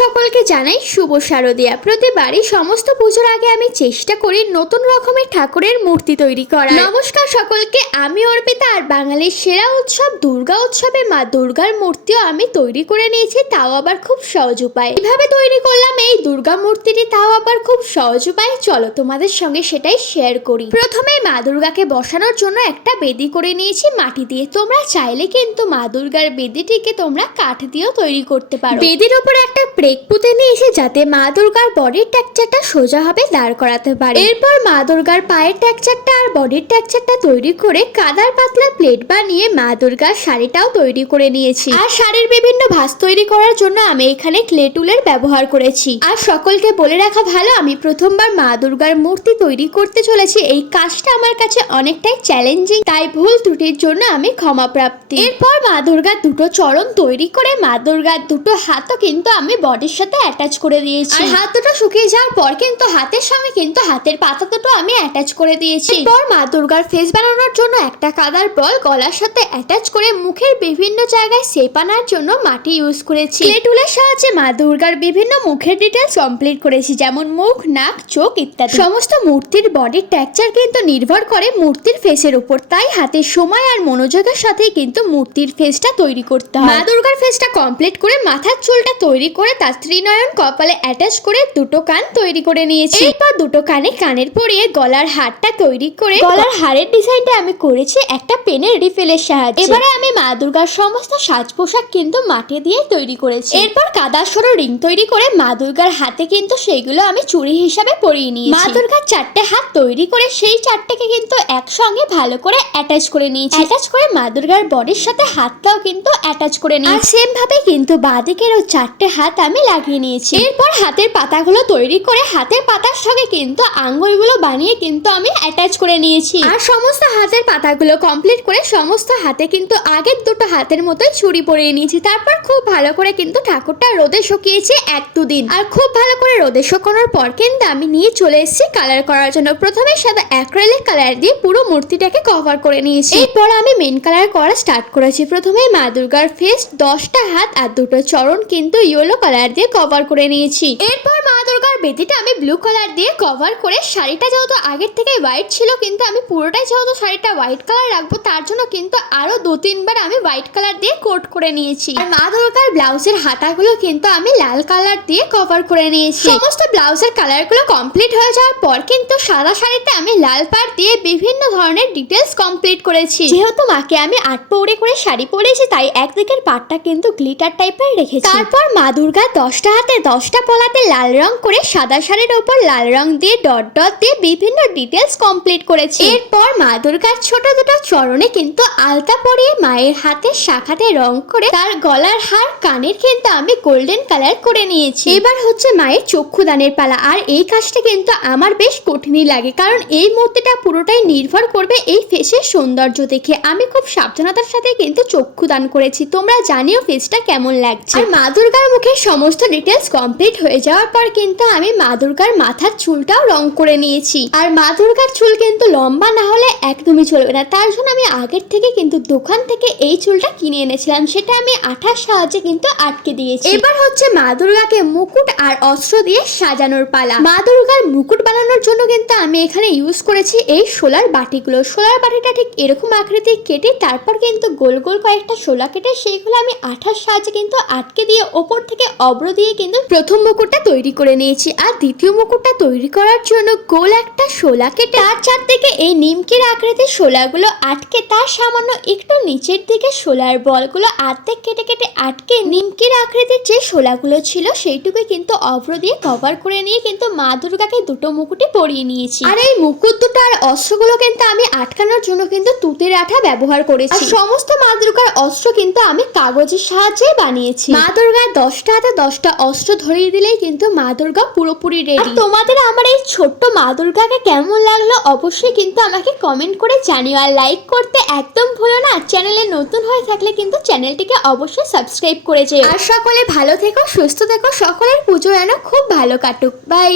সকলকে জানাই শুভ শারদিয়া। প্রতিবারই সমস্ত পুজোর আগে আমি চেষ্টা করি নতুন রকমের ঠাকুরের মূর্তি তৈরি করা নমস্কার সকলকে, আমি অর্পিতা আর বাঙালির সেরা উৎসব দুর্গা উৎসবে মা দুর্গার মূর্তিও আমি তৈরি করে নিয়েছি, তাও আবার খুব সহজ উপায়। কীভাবে তৈরি করলাম এই দুর্গা মূর্তিটি, তাও আবার খুব সহজ উপায়। চলো তোমাদের সঙ্গে সেটাই শেয়ার করি। প্রথমে মা দুর্গাকে বসানোর জন্য একটা বেদি করে নিয়েছি মাটি দিয়ে। তোমরা চাইলে কিন্তু মা দুর্গার বেদিটিকে তোমরা কাঠ দিয়েও তৈরি করতে পারো। বেদির উপর একটা ব্রেক পুঁতে নিয়েছি যাতে মা দুর্গার বডির টেক্সচারটা সোজা হবে দাঁড় করাতে পারে। এরপর মা দুর্গার পায়ের টেক্সচারটা আর বডির টেক্সচারটা তৈরি করে কাদার পাতলা প্লেট বানিয়ে মা দুর্গার শাড়িটাও তৈরি করে নিয়েছি। আর শাড়ির বিভিন্ন ভাস তৈরি করার জন্য আমি এখানে ক্লে টুলের ব্যবহার করেছি। আর সকলকে বলে রাখা ভালো, আমি প্রথমবার মা দুর্গার মূর্তি তৈরি করতে চলেছি। এই কাজটা আমার কাছে অনেকটাই চ্যালেঞ্জিং, তাই ভুল ত্রুটির জন্য আমি ক্ষমা প্রাপ্তি। এরপর মা দুর্গার দুটো চরণ তৈরি করে মা দুর্গার দুটো হাতও কিন্তু আমি বডির সাথে অ্যাটাচ করে দিয়েছি। আর হাত দুটো শুকিয়ে যাওয়ার পর কিন্তু হাতের সঙ্গে কিন্তু হাতের পাতা দুটো আমি অ্যাটাচ করে দিয়েছি। এরপর মা দুর্গার ফেস বানানোর জন্য একটা কাদার বল গলার সাথে অ্যাটাচ করে মুখের বিভিন্ন জায়গায় শেপ আনার জন্য মাটি ইউজ করেছি। ক্লে টুলের সাহায্যে মা দুর্গার বিভিন্ন মুখের ডিটেলস কমপ্লিট করেছি যেমন মুখ নাক চোখ ইত্যাদি। সমস্ত মূর্তির বডির টেক্সচার কিন্তু নির্ভর করে মূর্তির ফেসের উপর। তাই হাতের সময় আর মনোযোগের সাথে কিন্তু মূর্তির ফেসটা তৈরি করতে হয়। মা দুর্গার ফেসটা কমপ্লিট করে মাথার চুলটা তৈরি করে তার ত্রিনয়ন কপালে অ্যাটাচ করে দুটো কান তৈরি করে নিয়েছি। এরপর দুটো কানে কানের পরিয়ে গলার হারটা তৈরি করে গলার হারের ডিজাইনটা আমি করেছি একটা পেনের রিফিলের সাহায্যে। এবারে আমি মা দুর্গার সমস্ত সাজ পোশাক কিন্তু মাটি দিয়ে তৈরি করেছি। এরপর কাদা সরো রিং তৈরি করে মা দুর্গার হাতে কিন্তু সেইগুলো আমি চুড়ি হিসাবে পরিয়ে নিয়েছি। মা দুর্গার চারটে হাত তৈরি করে সেই চারটেকে কিন্তু একসঙ্গে ভালো করে অ্যাটাচ করে নিয়েছি। অ্যাটাচ করে মা দুর্গার বডির সাথে হাতটাও কিন্তু অ্যাটাচ করে নিয়েছি। সেম ভাবে কিন্তু বাঁদিকেরও চারটে হাত আমি লাগিয়ে নিয়েছি। এরপর হাতের পাতাগুলো তৈরি করে হাতের পাতার সঙ্গে কিন্তু আঙ্গুলগুলো বানিয়ে কিন্তু আমি অ্যাটাচ করে নিয়েছি। আর সমস্ত হাতের পাতাগুলো কমপ্লিট করে সমস্ত হাতে কিন্তু আগের দুটো হাতের মতোই ছুরি পরিয়ে নিয়েছি। তারপর খুব ভালো করে কিন্তু ঠাকুরটা রোদে শুকিয়েছি এক দুদিন। আর খুব ভালো করে রোদে শুকানোর পর কিন্তু আমি নিয়ে চলে এসেছি কালার করার জন্য। প্রথমে সাদা অ্যাক্রেলিক কালার দিয়ে পুরো মূর্তিটাকে কভার করে নিয়েছি। এরপর আমি মেন কালার করা স্টার্ট করেছি। প্রথমে মা দুর্গার ফেস দশটা হাত আর দুটো চরণ কিন্তু ইয়েলো কালার দিয়ে কভার করে নিয়েছি। এরপর মা বেদিটা আমি ব্লু কালার দিয়ে কভার করে শাড়িটা যেহেতু আগের থেকে হোয়াইট ছিল কিন্তু আমি পুরোটাই যেহেতু শাড়িটা হোয়াইট কালার রাখব তার জন্য কিন্তু আরও দু তিনবার আমি হোয়াইট কালার দিয়ে কোট করে নিয়েছি। আর মা দুর্গার ব্লাউজের হাতাগুলো কিন্তু আমি লাল কালার দিয়ে কভার করে নিয়েছি। সমস্ত ব্লাউজের কালারগুলো কমপ্লিট হয়ে যাওয়ার পর কিন্তু সাদা শাড়িতে আমি লাল পাড় দিয়ে বিভিন্ন ধরনের ডিটেলস কমপ্লিট করেছি। যেহেতু মাকে আমি আট পৌড়ে করে শাড়ি পরেছি তাই একদিকের পাটটা কিন্তু গ্লিটার টাইপের রেখেছি। তারপর মা দুর্গা দশটা হাতে দশটা পলাতে লাল রং করে সাদা শাড়ির ওপর লাল রং দিয়ে ডট ডট দিয়ে বিভিন্ন ডিটেলস কমপ্লিট করেছি। এরপর মা দুর্গার ছোট দুটো চরণে কিন্তু আলতা পরিয়ে মায়ের হাতের শাখাতে রং করে তার গলার হার, কানের কিন্তু আমি গোল্ডেন কালার করে নিয়েছি। এবার হচ্ছে মায়ের চক্ষুদানের পালা। আর এই কাজটা কিন্তু আমার বেশ কঠিনই লাগে, কারণ এই মূর্তিটা পুরোটাই নির্ভর করবে এই ফেসের সৌন্দর্য দেখে। আমি খুব সাবধানতার সাথে কিন্তু চক্ষুদান করেছি। তোমরা জানিও ফেসটা কেমন লাগছে। আর মা দুর্গার মুখের সমস্ত ডিটেলস কমপ্লিট হয়ে যাওয়ার পর কিন্তু আমি মা দুর্গার মাথার চুলটাও রং করে নিয়েছি। আর মা দুর্গার চুল কিন্তু লম্বা না হলে একদমই চলবে না। তার জন্য আমি আগের থেকে কিন্তু দোকান থেকে এই চুলটা কিনে এনেছিলাম। সেটা আমি আঠার সাহায্যে কিন্তু আটকে দিয়েছি। এবার হচ্ছে মা দুর্গাকে মুকুট আর অস্ত্র দিয়ে সাজানোর পালা। মা দুর্গার মুকুট বানানোর জন্য কিন্তু আমি এখানে ইউজ করেছি এই সোলার বাটিগুলো। সোলার বাটিটা ঠিক এরকম আকৃতি কেটে তারপর কিন্তু গোল গোল কয়েকটা সোলা কেটে সেইগুলো আমি আঠার সাহায্যে কিন্তু আটকে দিয়ে ওপর থেকে অব্র দিয়ে কিন্তু প্রথম মুকুটটা তৈরি করে নিয়েছি। আর দ্বিতীয় মুকুটটা তৈরি করার জন্য গোল একটা সোলা কেটে তার চারদিকে এই নিমকির আকৃতির শোলাগুলো আটকে তার সামান্য একটু নিচের দিকে শোলার বলগুলো আর্ধেক কেটে কেটে আটকে নিমকির আকৃতির যে শোলাগুলো ছিল সেইটুকুই কিন্তু অভ্র দিয়ে কভার করে নিয়ে কিন্তু মা দুর্গাকে দুটো মুকুটে পরিয়ে নিয়েছি। আর এই মুকুট দুটো আর অস্ত্রগুলো কিন্তু আমি আটকানোর জন্য কিন্তু তুতের আঠা ব্যবহার করেছি। আর সমস্ত মা দুর্গার অস্ত্র কিন্তু আমি কাগজের সাহায্যে বানিয়েছি। মা দুর্গার দশটা হাতে দশটা অস্ত্র ধরিয়ে দিলেই কিন্তু মা দুর্গা পুরোপুরি রেডি তোমাদের আমার এই ছোট্ট মা দুর্গাকে কেমন লাগল অবশ্যই কিন্তু আমাকে কমেন্ট করে জানিও আর লাইক করতে একদম ভুলো না। চ্যানেলে নতুন হয়ে থাকলে কিন্তু চ্যানেলটিকে অবশ্যই সাবস্ক্রাইব করে যেও। আর সকলে ভালো থেকো, সুস্থ থেকো, সকলের পুজো যেন খুব ভালো কাটুক। বাই